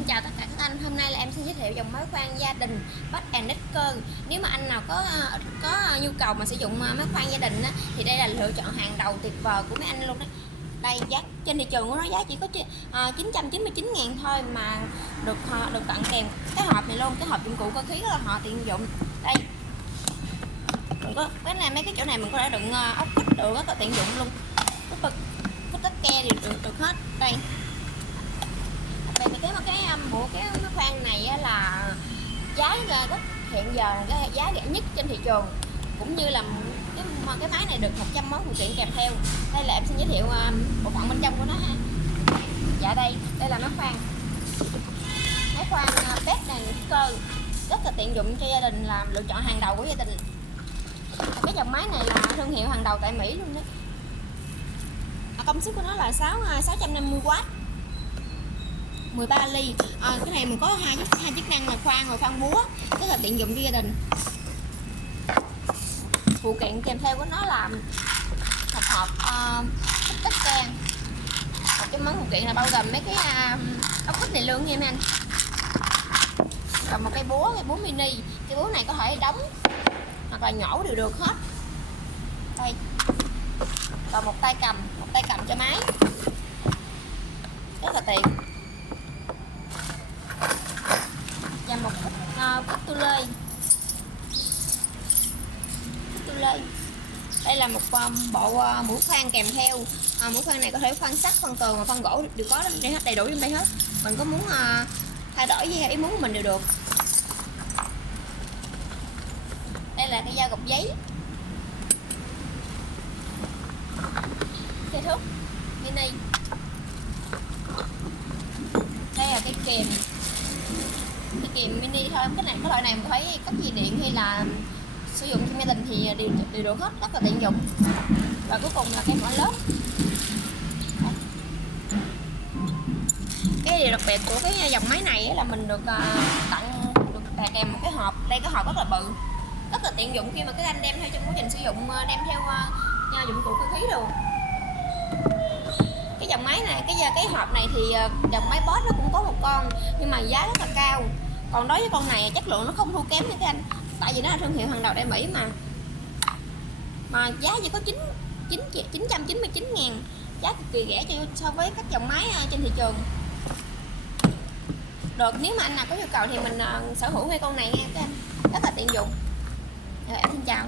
Xin chào tất cả các anh, hôm nay là em xin giới thiệu dòng máy khoan gia đình Best and Decker. Nếu mà anh nào có nhu cầu mà sử dụng máy khoan gia đình á, thì đây là lựa chọn hàng đầu tuyệt vời của mấy anh luôn đấy. Đây, giá trên thị trường của nó giá chỉ có 999.000 thôi mà được tặng kèm cái hộp này luôn, cái hộp dụng cụ cơ khí rất là họ tiện dụng. Đây, mình có cái này, mấy cái chỗ này mình có thể đựng ốc vít được, rất là tiện dụng luôn. Cái tất ke thì được hết. Đây, về cái bộ cái máy khoan này là giá rất hiện giờ cái giá rẻ nhất trên thị trường, cũng như là cái máy này được 100 món phụ kiện kèm theo. Đây là em xin giới thiệu bộ phận bên trong của nó ha. Dạ, đây là máy khoan Best and Decker, rất là tiện dụng cho gia đình, là lựa chọn hàng đầu của gia đình. Cái dòng máy này là thương hiệu hàng đầu tại Mỹ luôn đó. Công suất của nó là 650W, 13 ly. Cái này mình có hai chức năng là khoan và khoan búa, rất là tiện dụng cho gia đình. Phụ kiện kèm theo của nó là hộp tất ke. Một cái món phụ kiện là bao gồm mấy cái ốc vít này luôn nha mấy anh. Còn một cây búa mini. Cái búa này có thể đóng hoặc là nhổ đều được hết. Đây. Còn một tay cầm cho máy, rất là tiện. Và một phút tu lê. Đây là một bộ mũi khoan kèm theo. Mũi khoan này có thể khoan sắt, khoan tường và khoan gỗ đều có đây hết, đầy đủ trong đây hết. Mình có muốn thay đổi với ý muốn của mình đều được. Đây là cái dao gọt giấy, cây thước mini. Đây là cái kìm mini thôi. Cái loại này mình có thể cắm dây điện hay là sử dụng trong gia đình thì đều được hết, rất là tiện dụng. Và cuối cùng là cái mỏ lớp. Cái điều đặc biệt của cái dòng máy này là mình được kèm một cái hộp. Đây, cái hộp rất là bự, rất là tiện dụng khi mà các anh đem theo trong quá trình sử dụng, đem theo dụng cụ cơ khí rồi. Cái dòng máy này, cái hộp này thì dòng máy Bosch nó cũng có một con, nhưng mà giá rất là cao. Còn đối với con này chất lượng nó không thua kém nha các anh, tại vì nó là thương hiệu hàng đầu tại Mỹ mà giá chỉ có 999.000, giá cực kỳ rẻ so với các dòng máy trên thị trường. Được, nếu mà anh nào có nhu cầu thì mình sở hữu ngay con này nha các anh, rất là tiện dụng. Rồi, em xin chào.